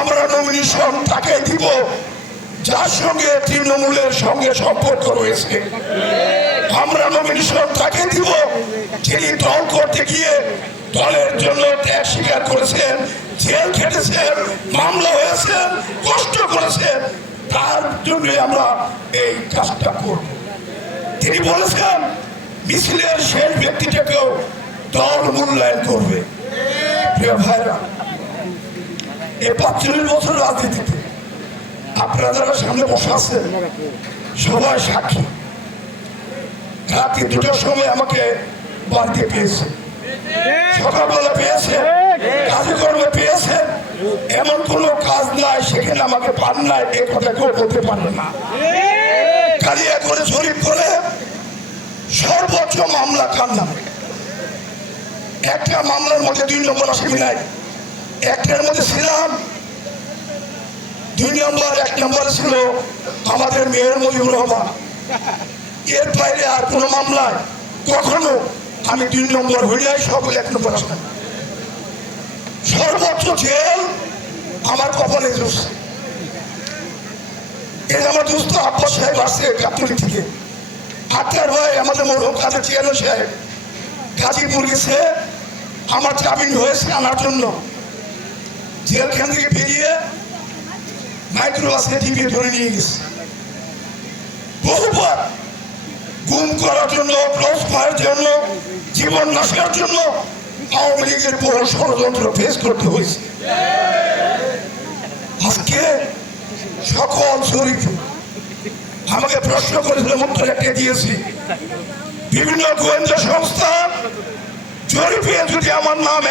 আমরা নমিনেশন তাকে দিব যার সঙ্গে তৃণমূলের সঙ্গে সম্পর্ক রয়েছে। আমরা নমিনেশন তাকে দিব যিনি দল করতে গিয়ে দলের জন্য ত্যাগ স্বীকার করেছেন, জেল খেটেছেন, মামলা হয়েছেন, কষ্ট করেছেন, তার জন্য আমরা এই কাজটা করব। তিনি বলেছেন মিছিলের শেষ ব্যক্তিটাকেও দল মূল্যায়ন করবে। প্রিয় ভাইরা, এই ৪৫ বছর রাজনীতিতে আপনারা যারা সামনে বসে আছেন সবাই সাক্ষী। রাত্রি ২টার সময় আমাকে বাড়িতে পেয়েছে, সকালবেলা পেয়েছে, কাজকর্মে পেয়েছে, এমন কোনো কাজ নাই সেখানে আমাকে পান নাই, এ কথা কেউ বলতে পারবে না। কালিয়া করে জরিপ করে সর্বোচ্চ মামলা কার নামে? একটা মামলার মধ্যে ২ নম্বর আসামি নাই, একটার মধ্যে ছিলাম ২ নম্বর, ১ নম্বরে ছিল আমাদের মেয়র মজিবুর রহমান। এর বাইরে আর কোনো মামলায় কখনো আমি ২ নম্বর হইয়াই সকল ১ নম্বর আসলাম। সর্বোচ্চ জেল আমার কপালে জুড়ছে। এই আমার দুস্থ আব্বাস সাহেব আসছে গাবতলী থেকে, আক্তার ভাই আমাদের মরহুম কাজের চেয়ারম্যান সাহেব গাজীপুর গেছে আমার জামিন হয়েছে আনার জন্য। জেলখান থেকে বেরিয়ে মাইক্রোবাসে টিপে ধরে নিয়ে গেছে। বহুবার গুম করার জন্য, ক্রস ফায়ার জন্য, জীবন নাশের জন্য আওয়ামী লীগের বহু ষড়যন্ত্র ফেস করতে হয়েছে। আজকে সকল শরীফ আমাকে প্রশ্ন করেছিল, উত্তর একটা দিয়েছি। বিভিন্ন গোয়েন্দা সংস্থা জরিপে যদি আমার নাম